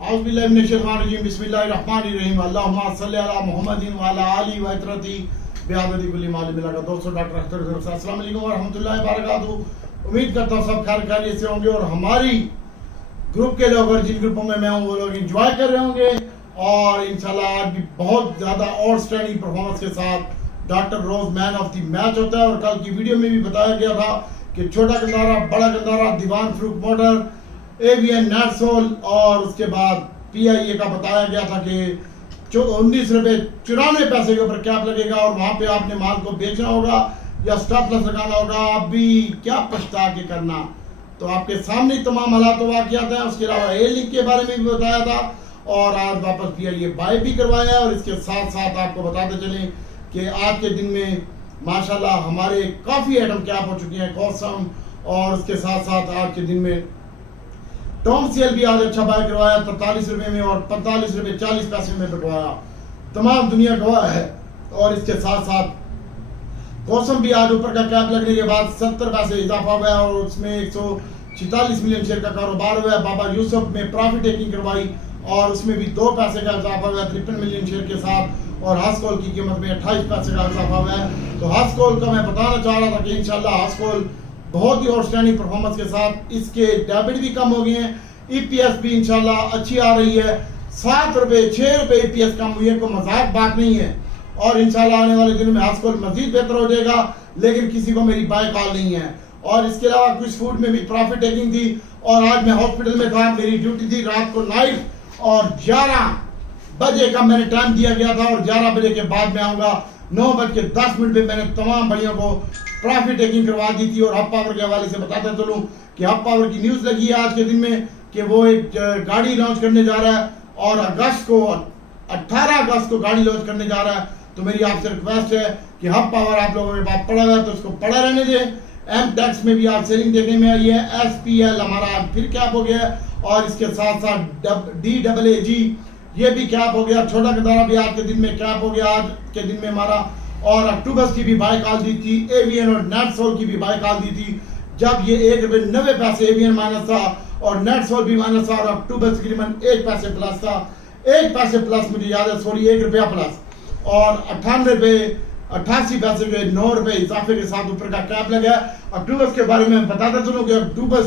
औज़ुबिल्लाहि बिस्मिल्लाहिर्रहमानिर्रहीम अल्लाहुम्मा सल्लि अला मुहम्मदिन व अला आलिहि व इत्रती बिआददी कुल्ली मालिम लगा। दोस्तों, डॉक्टर अख्तर की तरफ से अस्सलाम वालेकुम व रहमतुल्लाहि व बरकातहू। उम्मीद करता हूँ सब खैरियत से होंगे और हमारी ग्रुप के लोग और जिन ग्रुपों में मैं हूँ वो लोग एंजॉय कर रहे होंगे और इंशाल्लाह आज भी बहुत ज़्यादा आउटस्टैंडिंग परफॉर्मेंस के साथ doctor Rose man of the match होता है। और कल की वीडियो में भी बताया गया था कि छोटा गंदारा, बड़ा गंदारा, दीवान फ्रूक मोटर, एवीएन नैटसोल और उसके बाद पीआईए का बताया गया था कि 19 रुपये 94 पैसे के ऊपर कैप लगेगा और वहां पे आपने माल को बेचना होगा या स्टॉप लॉस लगाना होगा। आप भी क्या पछता के करना, तो आपके सामने तमाम हालात वाक़ियात हैं। उसके अलावा ए लिंक के बारे में भी बताया था और आज वापस पीआईए बाय भी करवाया है। और इसके साथ साथ आपको बताते चलें कि आज के दिन में माशाल्लाह हमारे काफ़ी आइटम कैप हो चुके हैं कॉसम, और उसके साथ साथ आज के दिन में टॉम सेल भी आज अच्छा बाय करवाया 43 रुपये में और 45 रुपये 40 पैसे में बिकवाया, तमाम दुनिया गवाह है। और इसके साथ साथ कॉसम भी आज ऊपर का कैप लगने के बाद 70 पैसे इजाफा हुआ और उसमें 146 मिलियन शेयर का कारोबार हुआ है। बाबा यूसुफ में प्रॉफिट टेकिंग करवाई और उसमें भी 2 पैसे का इजाफा हुआ 53 मिलियन शेयर के साथ। और हास्कोल की कीमत में 28 पैसे का इजाफा हुआ है। तो हास्कोल का मैं बताना चाह रहा था कि इंशाल्लाह हास्कोल बहुत ही आउटस्टैंडिंग परफॉर्मेंस के साथ, इसके डेबिट भी कम हो गए हैं, ईपीएस भी इंशाल्लाह अच्छी आ रही है। 7 रुपये 6 रुपये ईपीएस कम हुई है, कोई मजाक बात नहीं है। और इंशाल्लाह आने वाले दिनों में हास्कोल मजीद बेहतर हो जाएगा, लेकिन किसी को मेरी बाय कॉल नहीं है। और इसके अलावा कुछ फूड में भी प्रॉफिट टेकिंग थी और आज मैं हॉस्पिटल में था, मेरी ड्यूटी थी रात को नाइट और 11 बजे का मैंने टाइम दिया गया था और 11 बजे के बाद मैं आऊँगा। 9:10 पे मैंने तमाम भाइयों को प्रॉफिट टेकिंग करवा दी थी। और हब पावर के हवाले से बताता चलूँ कि हब पावर की न्यूज़ लगी है आज के दिन में कि वो एक गाड़ी लॉन्च करने जा रहा है और 18 अगस्त को गाड़ी लॉन्च करने जा रहा है। तो मेरी आपसे रिक्वेस्ट है कि हब पावर आप लोगों के पास पड़ा हुआ है तो उसको पड़ा रहने दें। एम टैक्स में भी आज सेलिंग देखने में आई है। SPL हमारा आज फिर कैप हो गया है और इसके साथ साथ DAAG ये भी कैप हो गया। छोटा गंदारा भी आज के दिन में कैप हो गया आज के दिन में हमारा। और अक्टूबर की भी बाय कॉल दी थी, एवीएन और नेटसोल की भी बाय कॉल दी थी जब ये 1.90 रुपये एवीएन माइनस था और नेटसोल भी माइनस था और अक्टूबर तकरीबन 1 पैसे प्लस था। 1 पैसे प्लस मुझे याद है, सॉरी 1 रुपया प्लस। और 98 रुपये 88 पैसे के 9 रुपये इजाफे के साथ ऊपर का कैप लगा। अक्टूबर के बारे में बताते चलूँ कि अक्टूबर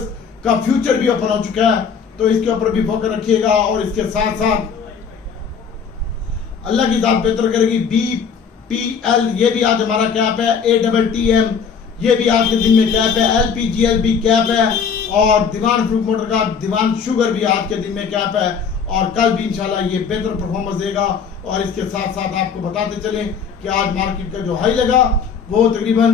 का फ्यूचर भी ओपन हो चुका है, तो इसके ऊपर भी फोकस रखिएगा। और इसके साथ साथ अल्लाह की जात बेहतर करेगी, BPL ये भी आज हमारा कैप है। ATTM ये भी आज के दिन में कैप है। LPGL भी कैप है और दीवान फ्रूट मोटर का दीवान शुगर भी आज के दिन में कैप है और कल भी इंशाल्लाह ये बेहतर परफॉर्मेंस देगा। और इसके साथ साथ आपको बताते चलें कि आज मार्केट का जो हाई लगा वो तकरीबन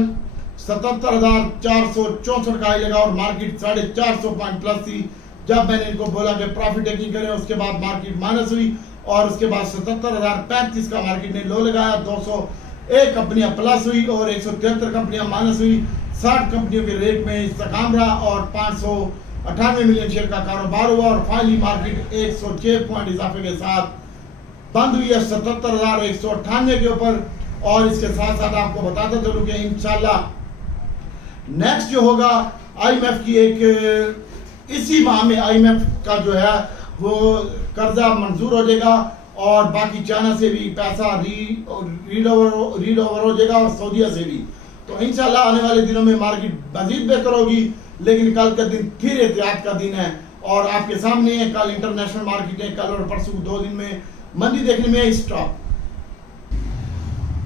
77,464 का हाई लगा और मार्केट 450 पॉइंट प्लस थी। जब मैंने इनको बोला कि प्रॉफिट टेकिंग करें उसके बाद मार्केट माइनस हुई और उसके बाद 77,035 का मार्केट ने लो लगाया। 201 कंपनियां प्लस हुई और 173 कंपनियां माइनस हुई। 60 कंपनियों के रेट में इस्तेकाम रहा और 598 मिलियन शेयर का कारोबार हुआ और फाइनली मार्केट 106 पॉइंट इजाफे के साथ बंद हुई है 77,198 के ऊपर। और इसके साथ साथ आपको बताते चलूं कि इंशाल्लाह नेक्स्ट जो होगा IMF की एक इसी माह में IMF का जो है वो कर्जा मंजूर हो जाएगा और बाकी चाइना से भी पैसा रीड ओवर हो जाएगा और सऊदीया से भी। तो इंशाल्लाह आने वाले दिनों में मार्केट मजीद बेहतर होगी, लेकिन कल का दिन फिर एहतियात का दिन है और आपके सामने है कल इंटरनेशनल मार्केट है। कल और परसों 2 दिन में मंदी देखने में आई। स्टॉक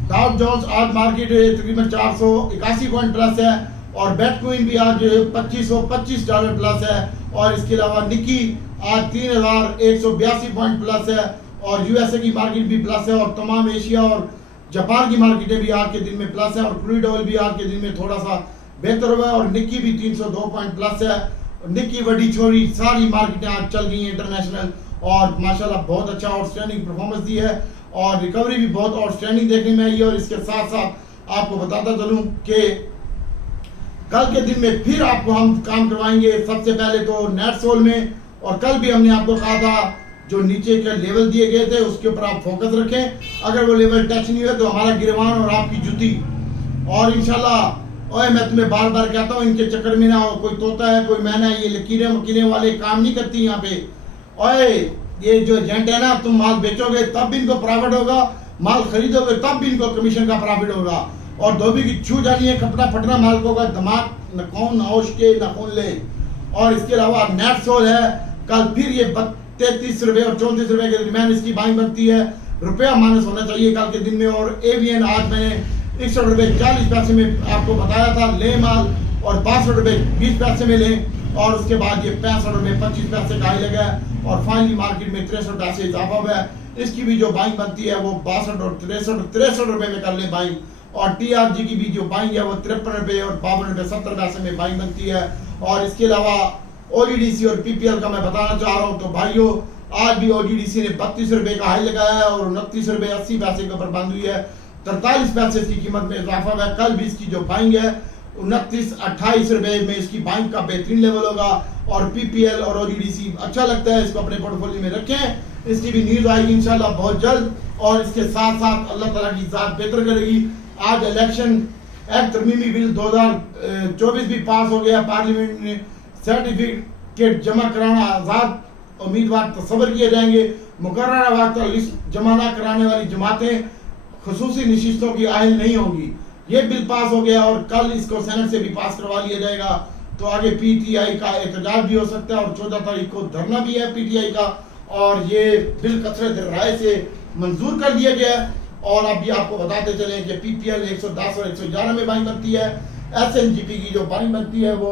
डाउ जोन्स आज मार्केट तकरीबन 481 पॉइंट प्लस है और बिटकॉइन भी आज $2525 प्लस है। और इसके अलावा निकी आज 3,182 पॉइंट प्लस है और यूएसए की मार्केट भी प्लस है और तमाम एशिया और जापान की मार्केटें भी आज के दिन में प्लस है और क्रूड ऑयल भी आज के दिन में थोड़ा सा बेहतर हुआ है और निकी भी 302 पॉइंट प्लस है। निकी बड़ी छोटी सारी मार्केटें आज चल गई हैं इंटरनेशनल और माशाल्लाह बहुत अच्छा आउटस्टैंडिंग परफॉर्मेंस दी है और रिकवरी भी बहुत आउटस्टैंडिंग देखने में आई है। और इसके साथ साथ आपको बताता चलूँ कि कल के दिन में फिर आपको हम काम करवाएंगे। सबसे पहले तो नेटसोल में, और कल भी हमने आपको कहा था जो नीचे के लेवल दिए गए थे उसके ऊपर आप फोकस रखें। अगर वो लेवल टच नहीं हुए तो हमारा गिरवान और आपकी जुती। और इंशाल्लाह ओए मैं तुम्हें बार बार कहता हूँ इनके चक्कर में ना हो, कोई तोता है कोई मैना है, ये लकीरें मकीरें वाले काम नहीं करती यहाँ पे। ओए ये जो एजेंट है ना, तुम माल बेचोगे तब भी इनको प्रॉफिट होगा, माल खरीदोगे तब भी इनको कमीशन का प्रॉफिट होगा। और धोबी की छू जानी है, कपड़ा फटना माल को होगा, दिमाग न कौन औश के न कौन ले। और इसके अलावा नेट सोल है, कल फिर ये 33 रुपए और 34 रुपए के दरमियान इसकी बाइंग बनती है, रुपया माइनस होना चाहिए कल के दिन में। और एवीएन आज मैंने 61 रुपए 40 पैसे में आपको बताया था ले माल, और 62 रुपए 20 पैसे में लें। और उसके बाद ये 65 रुपए 25 पैसे का हाई लगा है और फाइनली मार्केट में 63 पैसे इजाफा हुआ है। इसकी भी जो बाइंग बनती है वो 62 और 63 रुपए में कर ले बाइंग। और टीआरजी की भी जो बाइंग है वो 53 रुपए और 52 रुपए 70 पैसे में बाइंग बनती है। और इसके अलावा ओजीडीसी और पीपीएल का मैं बताना चाह रहा हूँ, तो भाइयों आज भी ओजीडीसी ने 32 रुपए का हाई लगाया है और 29 रुपए 80 पैसे के ऊपर बंद हुई है, 43 पैसे इसकी कीमत में इजाफा हुआ है। कल भी इसकी जो बाइंग है 29-28 रुपए में इसकी बाइंग का बेहतरीन लेवल होगा। और पीपीएल और ओजीडीसी अच्छा लगता है, इसको अपने पोर्टफोलियो में रखें। इसकी भी न्यूज आएगी इंशाल्लाह बहुत जल्द। और इसके साथ साथ अल्लाह ताला की जात बेहतर करेगी। आज इलेक्शन एक्ट तरमीमी बिल 2024 भी पास हो गया, पार्लियामेंट ने सर्टिफिकेट जमा कराना आजाद उम्मीदवार तस्वर किए जाएंगे, मुकर्ररा वक्त लिस्ट जमा न कराने वाली जमातें खुसूसी नशिस्तों की आयल नहीं होगी। ये बिल पास हो गया और कल इसको सेनेट से भी पास करवा लिया जाएगा, तो आगे पीटीआई का एहतजाज भी हो सकता है और 14 तारीख को धरना भी है पीटीआई का। और ये बिल कसरत राय से मंजूर कर दिया गया है। और अब ये आपको बताते चले कि पीपीएल 110 और 111 में बाइंग बनती है, एसएनजीपी की जो बाइंग बनती है वो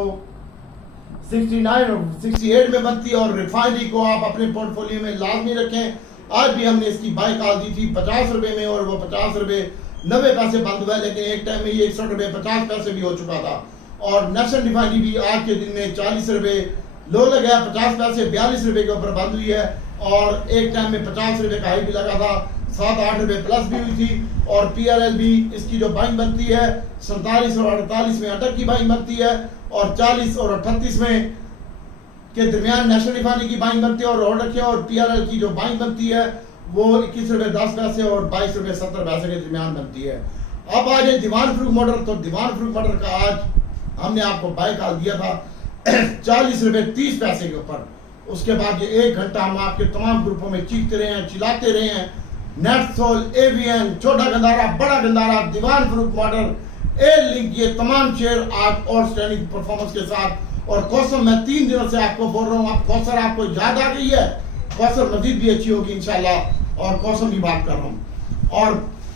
69 और 68 में बनती है। और रिफाइनरी को आप अपने पोर्टफोलियो में लाजमी रखें। आज भी हमने इसकी बाई कॉल दी थी 50 रुपए में और वो 50 रुपए 90 पैसे बंद हुआ है, लेकिन एक टाइम में ये 61 रुपए 50 पैसे भी हो चुका था। और नेशनल रिफाइनरी भी आज के दिन में 40 रुपए लो लगा, 50 पैसे 42 रुपए के ऊपर बंद हुई है। और एक टाइम में 50 रुपए का हाई भी लगा था, 7-8 रुपए प्लस भी हुई थी। और पीआरएल भी इसकी जो बाइंग बनती है 47 और 48 में अटक की बाइंग बनती है और 40 और 38 में के दरमियान नेशनल रिफाइनरी की बाइंग बनती है। और रोड रखे और पीआरएल की जो बाइंग बनती है वो 21 रुपए 10 पैसे और 22 रुपए 70 पैसे के दरमियान बनती है। अब आ जाए दीवान फरूख मोटर, तो दीवान फरूख मोटर का आज हमने आपको बाई कॉल दिया था 40 रुपए 30 पैसे के ऊपर। उसके बाद ये 1 घंटा हम आपके तमाम ग्रुपों में चीखते रहे हैं, चिल्लाते रहे हैं। नेट सोल, एवीएन, छोटा गंदारा, बड़ा गंदारा, दीवान फरूख मोटर, ए लिंक, ये तमाम शेयर आज और स्टैंडिंग परफॉर्मेंस के साथ। और कौसर मैं 3 दिनों से आपको बोल रहा हूँ, आप कौसर आपको याद आ गई है, कौसर मजीद भी अच्छी होगी इंशाल्लाह। और कौसर की बात कर रहा हूँ। और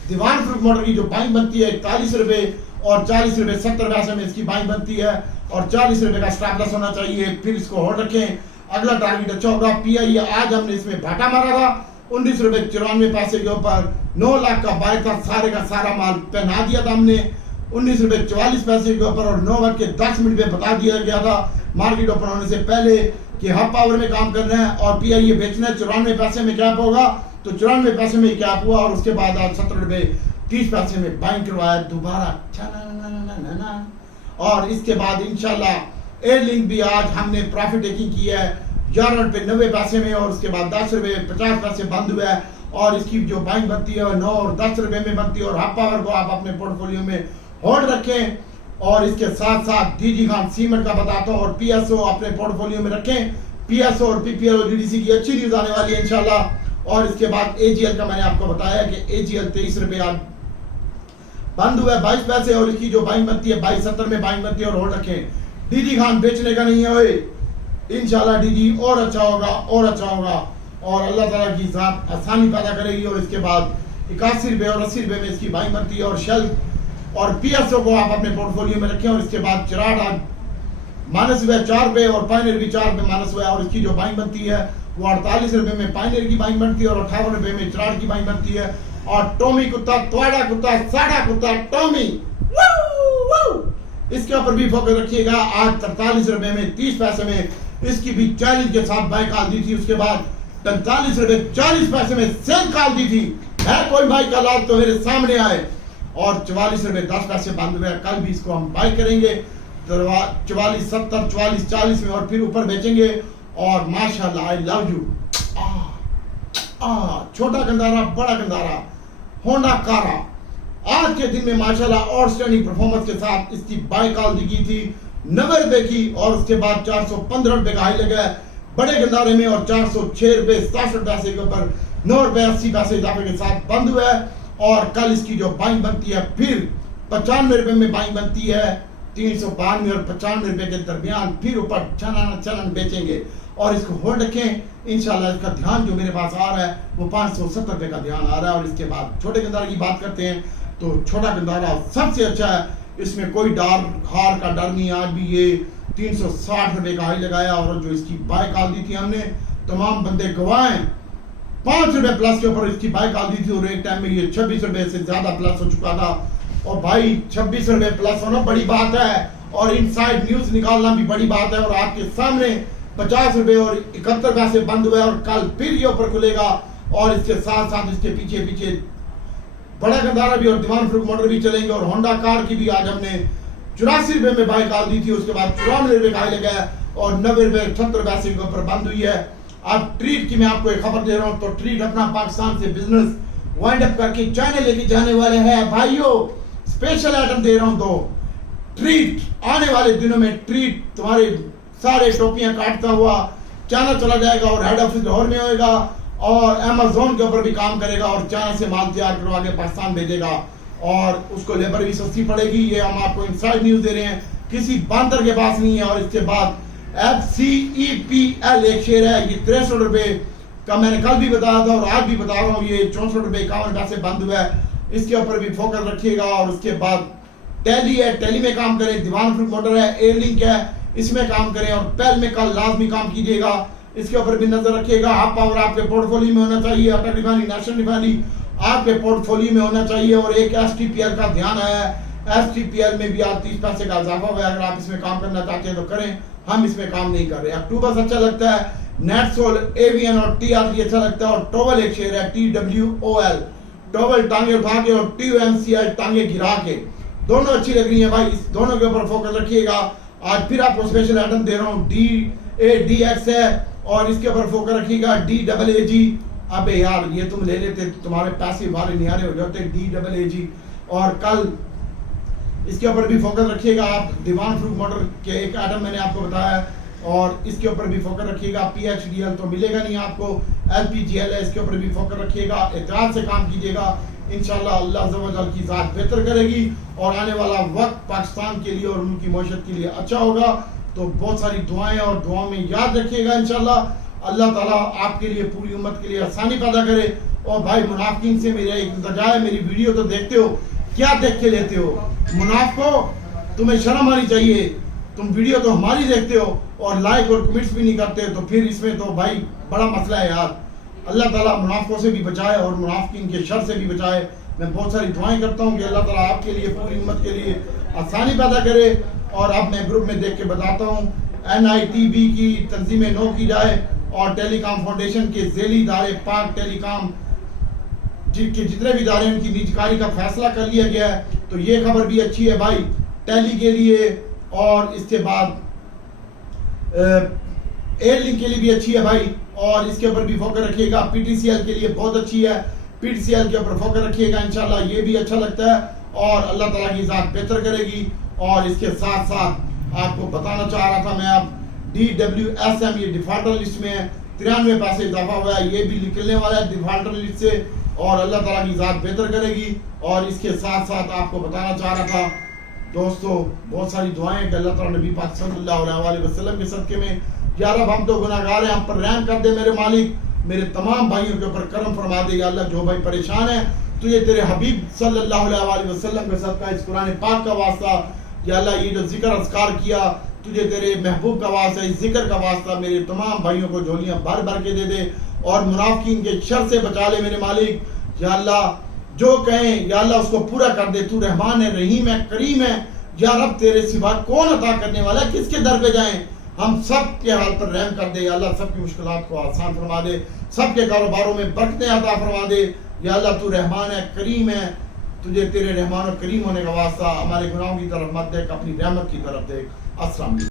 दीवान फरूख मोटर की जो बाइंग बनती है 41 रुपए और 40 रुपए 70 पैसे में इसकी बाइंग बनती है। और 40 रुपए का स्टॉप लॉस होना चाहिए, फिर इसको होल्ड रखें। अगला टारगेट अच्छा होगा पीआई, आज हमने इसमें घाटा मारा था 19 रुपए 94 पैसे के ऊपर, 9 लाख का बाय था, सारे का सारा माल पहना दिया था हमने 19 रुपए 44 पैसे के ऊपर। और 9 बज के 10 मिनट में बता दिया गया था मार्केट ओपन होने से पहले कि हाफ पावर में काम करना है और पीआई बेचना है। 94 पैसे में कैप होगा, तो 94 पैसे में कैप हुआ और उसके बाद आज 17 रुपए 30 पैसे में बाइंग करवाया दोबारा। और इसके बाद इंशाल्लाह एयर लिंक भी आज हमने प्रॉफिट टेकिंग की है 11 रुपए 90 पैसे में और उसके बाद 10 रुपए 50 पैसे बंद हुआ है। और इसकी जो बाइंग बनती है 9 और 10 रुपए में बनती है। और हाफ पावर को आप अपने पोर्टफोलियो में होल्ड रखें। और इसके साथ साथ डीजी खान सीमेंट का बताता हूँ और पीएसओ अपने पोर्टफोलियो में रखें। पीएसओ और पीपीएल और जीडीसी की अच्छी न्यूज आने वाली है इंशाल्लाह। और इसके बाद एजीएल का मैंने आपको बताया कि एजीएल 23 रुपए आज बंद हुआ है 22 पैसे और इसकी जो बाइंग बनती है 22.70 में बाइंग बनती है और होल्ड रखें। डीजी खान बेचने का नहीं है, इंशाल्लाह डीजी और अच्छा होगा और अच्छा होगा और अल्लाह ताला की जात आसानी पैदा करेगी। और इसके बाद 81 रुपए और 80 रुपए में इसकी बाइंग बनती है। और शेल और पीएसओ को आप अपने पोर्टफोलियो में रखें। और इसके बाद चिराग आज माइनस हुआ 4 रुपए और पाइनर भी 4 रुपए माइनस हुआ है और इसकी जो बाइंग बनती है वो 48 रुपए में पाइनर की बाइंग बनती है और 58 रुपए में चिराग की बाइंग बनती है। और टॉमी कुत्ता, त्वाड़ा कुत्ता, साड़ा कुत्ता, टॉमी इसके ऊपर भी फोकस रखिएगा। आज 43 रुपए में 30 पैसे में इसकी भी चैलेंज के साथ बाई कॉल दी थी। उसके बाद 45 रुपए 40 पैसे में सेल कॉल दी थी। है कोई बाई का लाल तो मेरे सामने आए। और 44 रुपए 10 पैसे बंद हुए। कल भी इसको हम बाई करेंगे 44, 70, 44, 40 में और फिर ऊपर बेचेंगे। और माशाल्लाह आई लव यू। छोटा गंदारा, बड़ा गंदारा, होंडा कारा आज के दिन में माशाल्लाह और स्टैंडिंग परफॉर्मेंस के साथ इसकी बाई कॉल दी गई थी 90 रुपए की और उसके बाद 415 रुपए का हाई लगा है बड़े गंदारे में और 406 रुपये 67 पैसे के ऊपर 9 रुपये 80 पैसे इजाफे के साथ बंद हुआ है। और कल इसकी जो बाइंग बनती है फिर 95 रुपये में बाइंग बनती है, 392 और 95 रुपये के दरमियान फिर ऊपर चलन बेचेंगे और इसको होल्ड रखें। इंशाल्लाह इसका ध्यान जो मेरे पास आ रहा है वो 570 रुपये का ध्यान आ रहा है। और इसके बाद छोटे गंदारे की बात करते हैं तो छोटा गंदारा सबसे अच्छा है, इसमें कोई हार का डर नहीं। आज भी ये 360 रुपये का हाई लगाया और जो इसकी बाय कॉल दी थी हमने, तमाम बंदे गवाएं 5 रुपये प्लस के ऊपर इसकी बाय कॉल दी थी और एक टाइम में ये 26 रुपये से ज्यादा प्लस हो चुका था। और भाई 26 रुपये प्लस होना बड़ी बात है और इनसाइड न्यूज निकालना भी बड़ी बात है। और आपके सामने 50 रुपये और 71 पैसे बंद हुए और कल फिर ये ऊपर खुलेगा। और इसके साथ साथ इसके पीछे पीछे बड़ा गंदारा भी और दीवान फ्रूट मोटर भी चलेंगे। और होंडा कार की भी आज हमने 84 रुपये में बाय कॉल दी थी, उसके बाद 94 रुपये का लगा है और 90 रुपये 78 पैसे के ऊपर बंद हुई है। अब ट्रीट की मैं आपको एक खबर दे रहा हूँ, तो ट्रीट अपना पाकिस्तान से बिजनेस वाइंड अप करके चाइना लेके जाने वाले हैं भाइयों। स्पेशल आइटम दे रहा हूँ, तो ट्रीट आने वाले दिनों में ट्रीट तुम्हारे सारे टोपियां काटता हुआ चाइना चला जाएगा और हेड ऑफिस लाहौर में होएगा और अमेज़न के ऊपर भी काम करेगा और चाइना से माल तैयार करवा के पाकिस्तान भेजेगा और उसको लेबर भी सस्ती पड़ेगी। ये हम आपको इनसाइड न्यूज दे रहे हैं, किसी बंदर के पास नहीं है। और इसके बाद FCEPL एक शेयर है, ये 63 रुपये का मैंने कल भी बताया था और आज भी बता रहा हूँ, ये 64 रुपये 51 पैसे बंद हुआ है। इसके ऊपर भी फोकस रखिएगा। और उसके बाद टेली है, टेली में काम करें, दीवान फ्रूट मोटर है, एयरलिंक है, इसमें काम करें और पेल में कल लाजमी काम कीजिएगा, इसके ऊपर भी नजर रखिएगा। आप पावर आपके पोर्टफोलियो में होना चाहिए, अटल रिफाइनरी, नेशनल रिफाइनरी आपके पोर्टफोलियो में होना चाहिए। और एक STPL का ध्यान आया है, STPL में भी आज 30 पैसे का इजाफा हुआ है। अगर आप इसमें काम करना चाहते हैं तो करें, हम इसमें काम नहीं कर रहे। अक्टूबर अच्छा लगता है, नेटसोल, एवियन और TRG अच्छा लगता है। और टोवल एक शेयर है, TWOL, टोवल टांगे उठा के और TUMCL टांगे गिरा के, दोनों अच्छी लग रही है भाई, इस दोनों के ऊपर फोकस रखिएगा। आज फिर आपको स्पेशल आइटम दे रहा हूँ, DADX है और इसके ऊपर फोकस रखिएगा। DAAG, अबे यार ये तुम ले लेते तुम्हारे पैसे वाले निहारे हो जाते, DAAG। और कल इसके ऊपर भी फोकस रखिएगा आप। दीवान फ्रूट मोटर के एक आइटम मैंने आपको बताया है और इसके ऊपर भी फोकस रखिएगा। PHDL तो मिलेगा नहीं आपको, LPGL है, इसके ऊपर भी फोकस रखिएगा। एहतियात से काम कीजिएगा, इंशाल्लाह अल्लाह अज़्ज़ व जल की ज़ात बेहतर करेगी और आने वाला वक्त पाकिस्तान के लिए और उनकी मईशत के लिए अच्छा होगा। तो बहुत सारी दुआएं और दुआओं में याद रखिएगा। इंशाल्लाह अल्लाह ताला आपके लिए, पूरी उम्मत के लिए आसानी पैदा करे। और भाई मुनाफिकीन से मेरा एक इल्तिजा है, मेरी वीडियो तो देखते हो, क्या देख के लेते हो? मुनाफिको, तुम्हें शर्म आनी चाहिए, तुम वीडियो तो हमारी देखते हो और लाइक और कमेंट्स भी नहीं करते, तो फिर इसमें तो भाई बड़ा मसला है यार। अल्लाह ताला मुनाफिकों से भी बचाए और मुनाफिकीन के शर से भी बचाए। मैं बहुत सारी दुआएं करता हूँ कि अल्लाह ताला आपके लिए, पूरी उम्मत के लिए आसानी पैदा करे। और अब मैं ग्रुप में देख के बताता हूँ, NITB की तंजीमें नो की जाए और टेलीकॉम फाउंडेशन के झेली इदारे पाक टेलीकॉम के जितने भी इदारे उनकी निजकारी का फैसला कर लिया गया है। तो ये खबर भी अच्छी है भाई टेली के लिए। और इसके बाद एयरलिंक के लिए भी अच्छी है भाई और इसके ऊपर भी फोकस रखिएगा। PTCL के लिए बहुत अच्छी है, PTCL के ऊपर फोकस रखिएगा, इंशाल्लाह ये भी अच्छा लगता है और अल्लाह ताला की ज़ात बेहतर करेगी। और इसके साथ साथ आपको बताना चाह रहा था मैं, अब DWSM ये डिफॉल्टर लिस्ट में है, 93 पैसे इजाफा हुआ है, ये भी निकलने वाला है डिफॉल्टर लिस्ट से और अल्लाह ताला की ज़ात बेहतर करेगी। और इसके साथ साथ आपको बताना चाह रहा था दोस्तों, बहुत सारी दुआएं कि अल्लाह ताला नबी पाक सल्लल्लाहु अलैहि वसल्लम के सदके में, यार अब हम तो गुनाहगार हैं, हम पर रहम कर दे मेरे मालिक, मेरे तमाम भाइयों के ऊपर करम फरमा दे। या अल्लाह जो भाई परेशान है, तुझे तेरे हबीब सल्लल्लाहु अलैहि वसल्लम के सदका, इस कुरान पाक का वास्ता, या अल्लाह ये जो जिक्र अज़कार किया, तुझे तेरे महबूब का वास्ता, इस जिक्र का वास्ता, मेरे तमाम भाइयों को झोलियां भर भर के दे दे और मुनाफिकीन के शर से बचा ले मेरे मालिक। या अल्लाह जो कहें या अल्लाह उसको पूरा कर दे, तू रहमान है, रहीम है, करीम है। या रब तेरे सिवा कौन अता करने वाला है, किसके दर पे जाएं? हम सब के हाल पर रहम कर दे या अल्लाह, सबकी मुश्किलात को आसान फरमा दे, सबके कारोबारों में बरकतें अता फरमा दे। या अल्लाह तू रहमान है, करीम है, तुझे तेरे रहमान और करीम होने का वास्ता हमारे गुनाहों की तरफ मत देख, अपनी रहमत की तरफ देख। अस्सलाम।